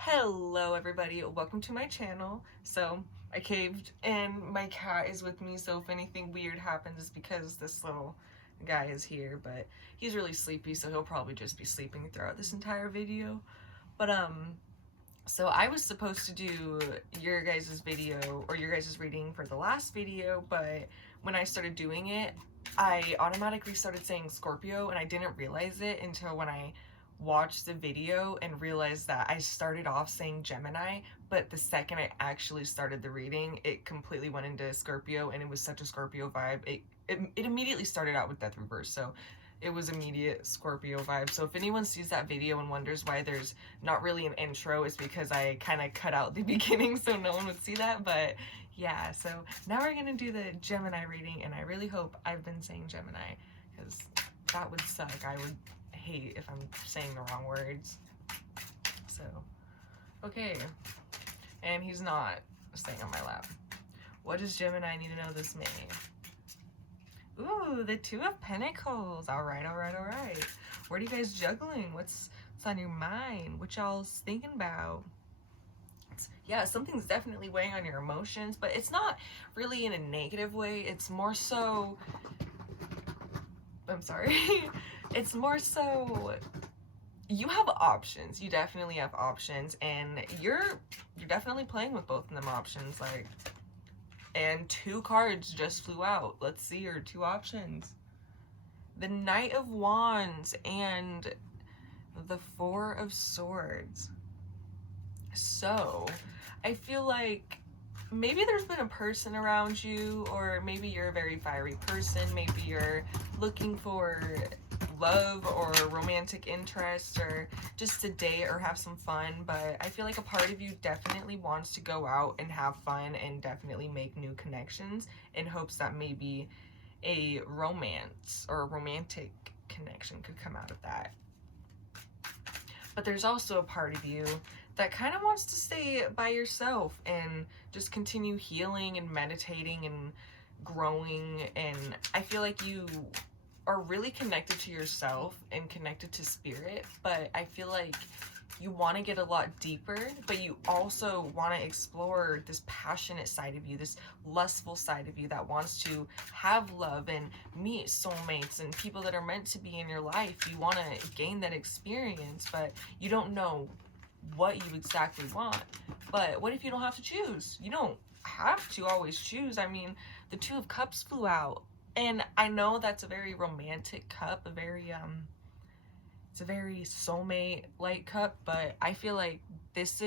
Hello everybody, welcome to my channel. So I caved and my cat is with me, so if anything weird happens it's because this little guy is here, but he's really sleepy, so he'll probably just be sleeping throughout this entire video. But so I was supposed to do your guys' video or your guys' reading for the last video, but when I started doing it I automatically started saying Scorpio and I didn't realize it until when I watched the video and realized that I started off saying Gemini, but the second I actually started the reading it completely went into Scorpio, and it was such a Scorpio vibe. It immediately started out with Death Reverse, so it was immediate Scorpio vibe. So if anyone sees that video and wonders why there's not really an intro, it's because I kind of cut out the beginning so no one would see that. But yeah, so now we're gonna do the Gemini reading, and I really hope I've been saying Gemini, because that would suck. I would hate if I'm saying the wrong words. So, okay. And he's not staying on my lap. What does Gemini need to know this May? Ooh, the Two of Pentacles. All right. What are you guys juggling? What's on your mind? What y'all's thinking about? Yeah, something's definitely weighing on your emotions, but it's not really in a negative way. It's more so, I'm sorry. It's more so you have options. You definitely have options, and you're definitely playing with both of them options. Like, and two cards just flew out. Let's see your two options. The Knight of Wands and the Four of Swords. So I feel like maybe there's been a person around you, or maybe you're a very fiery person. Maybe you're looking for love or romantic interest, or just to date or have some fun. But I feel like a part of you definitely wants to go out and have fun and definitely make new connections in hopes that maybe a romance or a romantic connection could come out of that. But there's also a part of you that kind of wants to stay by yourself and just continue healing and meditating and growing. And I feel like you are really connected to yourself and connected to spirit, but I feel like you want to get a lot deeper, but you also want to explore this passionate side of you, this lustful side of you that wants to have love and meet soulmates and people that are meant to be in your life. You want to gain that experience, but you don't know what you exactly want. But what if you don't have to choose? You don't have to always choose. I mean, the Two of Cups flew out, and I know that's a very romantic cup, a very it's a very soulmate-like cup, but I feel like these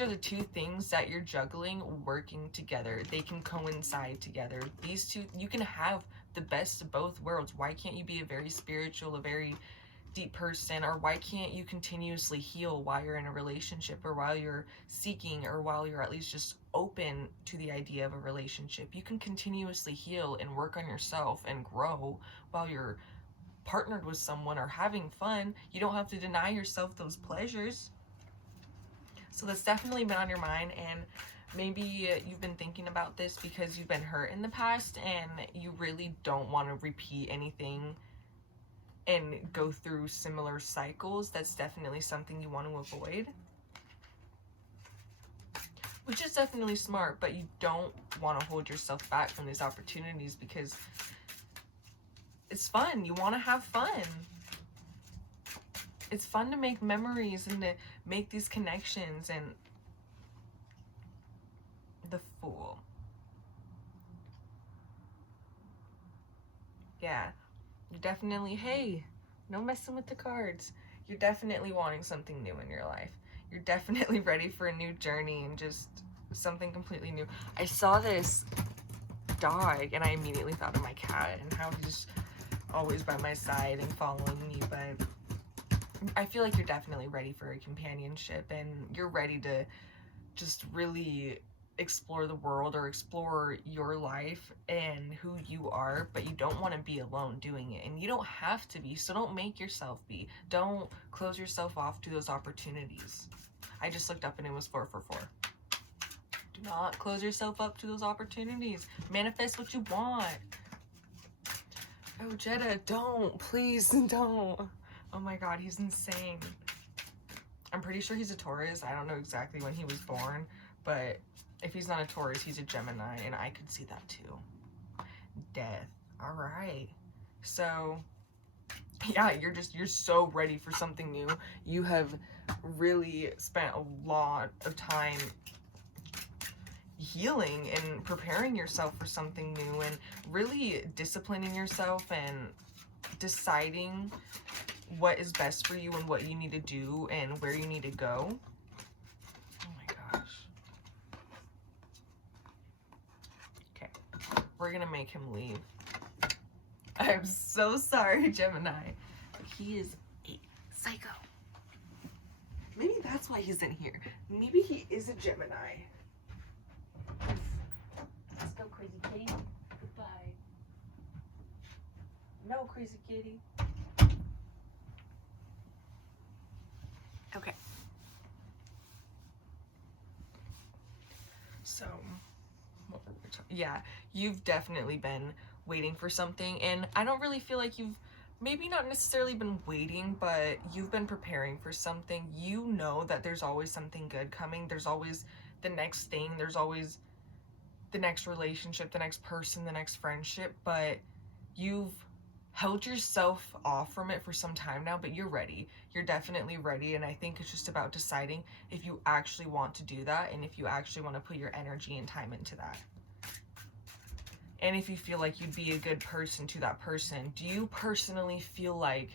are the two things that you're juggling working together. They can coincide together. These two, you can have the best of both worlds. Why can't you be a very spiritual, a very deep person? Or why can't you continuously heal while you're in a relationship, or while you're seeking, or while you're at least just open to the idea of a relationship? You can continuously heal and work on yourself and grow while you're partnered with someone or having fun. You don't have to deny yourself those pleasures. So that's definitely been on your mind, and maybe you've been thinking about this because you've been hurt in the past and you really don't want to repeat anything and go through similar cycles. That's definitely something you want to avoid, which is definitely smart, but you don't want to hold yourself back from these opportunities because it's fun. You want to have fun. It's fun to make memories and to make these connections. And the Fool. Yeah, you're definitely, hey, no messing with the cards. You're definitely wanting something new in your life. You're definitely ready for a new journey and just something completely new. I saw this dog and I immediately thought of my cat and how he's always by my side and following me. But I feel like you're definitely ready for a companionship, and you're ready to just really explore the world or explore your life and who you are, but you don't want to be alone doing it, and you don't have to be, so don't make yourself be. Don't close yourself off to those opportunities. I just looked up and it was 444. Do not close yourself up to those opportunities. Manifest what you want. Oh, Jetta, don't. Please don't. Oh my god, he's insane. I'm pretty sure he's a Taurus. I don't know exactly when he was born, but if he's not a Taurus, he's a Gemini, and I could see that too. Death. All right. So, yeah, you're so ready for something new. You have really spent a lot of time healing and preparing yourself for something new and really disciplining yourself and deciding what is best for you and what you need to do and where you need to go. Oh my gosh. Okay, we're gonna make him leave. I'm so sorry, Gemini. He is a psycho. Maybe that's why he's in here. Maybe he is a Gemini. Let's go, crazy kitty. Goodbye. No, crazy kitty. Okay. So, yeah, you've definitely been waiting for something, and I don't really feel like you've maybe not necessarily been waiting, but you've been preparing for something. You know that there's always something good coming. There's always the next thing. There's always the next relationship, the next person, the next friendship, but you've held yourself off from it for some time now, but you're ready. You're definitely ready, and I think it's just about deciding if you actually want to do that and if you actually want to put your energy and time into that. And if you feel like you'd be a good person to that person. Do you personally feel like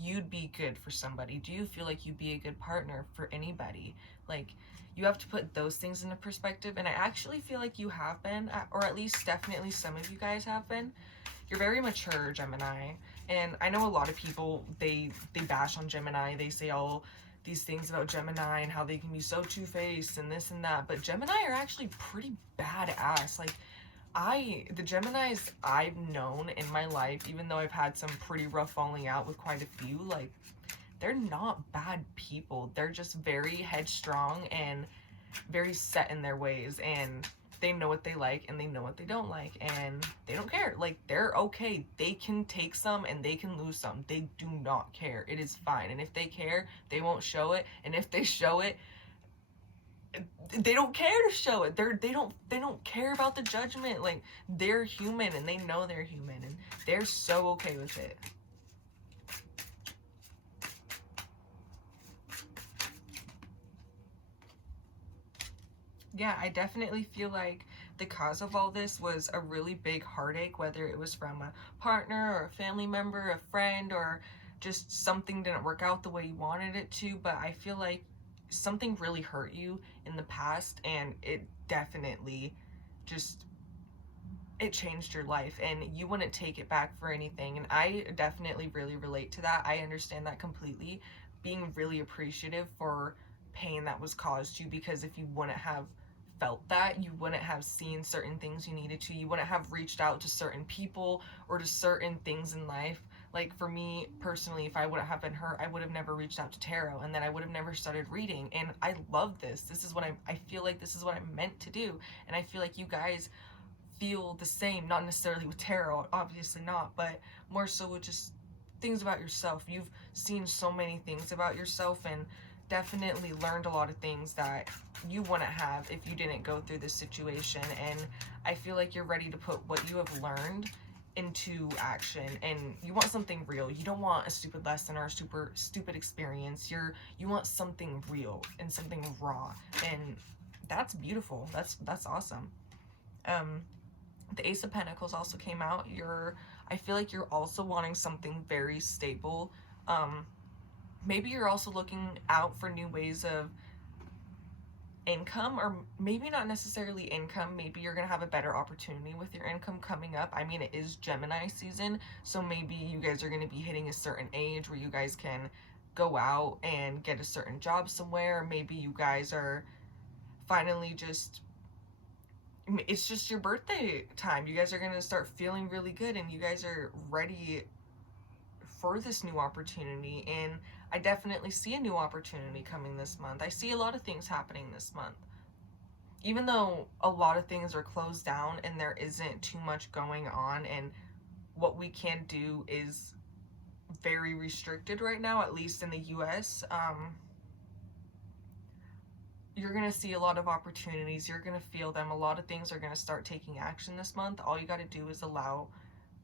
you'd be good for somebody? Do you feel like you'd be a good partner for anybody? Like, you have to put those things into perspective, and I actually feel like you have been, or at least definitely some of you guys have been. You're very mature, Gemini, and I know a lot of people, they bash on Gemini. They say all these things about Gemini and how they can be so two-faced and this and that, but Gemini are actually pretty badass. Like, the Geminis I've known in my life, even though I've had some pretty rough falling out with quite a few, like, they're not bad people. They're just very headstrong and very set in their ways, and they know what they like and they know what they don't like, and they don't care. Like, they're okay. They can take some and they can lose some. They do not care. It is fine. And if they care, they won't show it. And if they show it, they don't care to show it. They don't care about the judgment. Like, they're human and they know they're human, and they're so okay with it. Yeah, I definitely feel like the cause of all this was a really big heartache, whether it was from a partner or a family member, a friend, or just something didn't work out the way you wanted it to. But I feel like something really hurt you in the past, and it definitely just, it changed your life, and you wouldn't take it back for anything. And I definitely really relate to that. I understand that completely, being really appreciative for pain that was caused you, because if you wouldn't have felt that, you wouldn't have seen certain things you needed to, you wouldn't have reached out to certain people or to certain things in life. Like, for me personally, if I wouldn't have been hurt, I would have never reached out to tarot, and then I would have never started reading. And I love this. This is what I feel like this is what I'm meant to do. And I feel like you guys feel the same, not necessarily with tarot, obviously not, but more so with just things about yourself. You've seen so many things about yourself, and definitely learned a lot of things that you wouldn't have if you didn't go through this situation. And I feel like you're ready to put what you have learned into action, and you want something real. You don't want a stupid lesson or a super stupid experience. You want something real and something raw, and that's beautiful. That's awesome. The Ace of Pentacles also came out. I feel like you're also wanting something very stable. Maybe you're also looking out for new ways of income, or maybe not necessarily income. Maybe you're gonna have a better opportunity with your income coming up. I mean, it is Gemini season, so maybe you guys are gonna be hitting a certain age where you guys can go out and get a certain job somewhere. Maybe you guys are finally just, it's just your birthday time. You guys are gonna start feeling really good, and you guys are ready for this new opportunity. And I definitely see a new opportunity coming this month. I see a lot of things happening this month. Even though a lot of things are closed down and there isn't too much going on, and what we can do is very restricted right now, at least in the US. you're going to see a lot of opportunities. You're going to feel them. A lot of things are going to start taking action this month. All you got to do is allow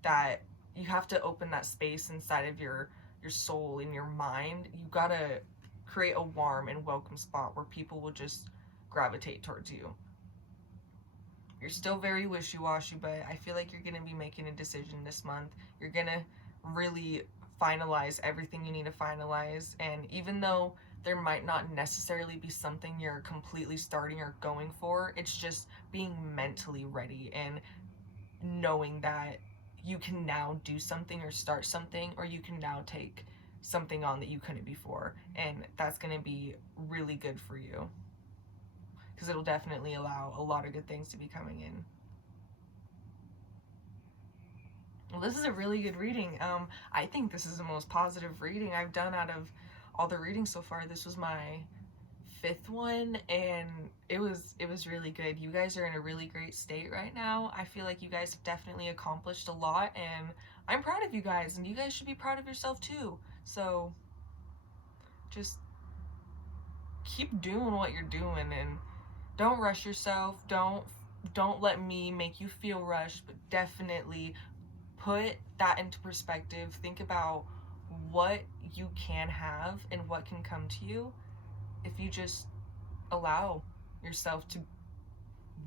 that. You have to open that space inside of your soul and your mind. You got to create a warm and welcome spot where people will just gravitate towards you. You're still very wishy-washy, but I feel like you're going to be making a decision this month. You're going to really finalize everything you need to finalize, and even though there might not necessarily be something you're completely starting or going for, it's just being mentally ready and knowing that you can now do something or start something, or you can now take something on that you couldn't before, and that's going to be really good for you because it'll definitely allow a lot of good things to be coming in. Well, this is a really good reading. I think this is the most positive reading I've done out of all the readings so far. This was my 5th one, and it was really good. You guys are in a really great state right now. I feel like you guys have definitely accomplished a lot, and I'm proud of you guys, and you guys should be proud of yourself too. So just keep doing what you're doing, and don't rush yourself. Don't let me make you feel rushed, but definitely put that into perspective. Think about what you can have and what can come to you if you just allow yourself to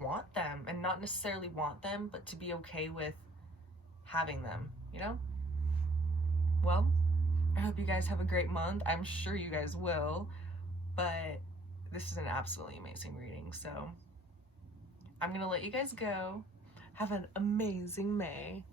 want them, and not necessarily want them, but to be okay with having them, you know? Well, I hope you guys have a great month. I'm sure you guys will, but this is an absolutely amazing reading, so I'm gonna let you guys go. Have an amazing May.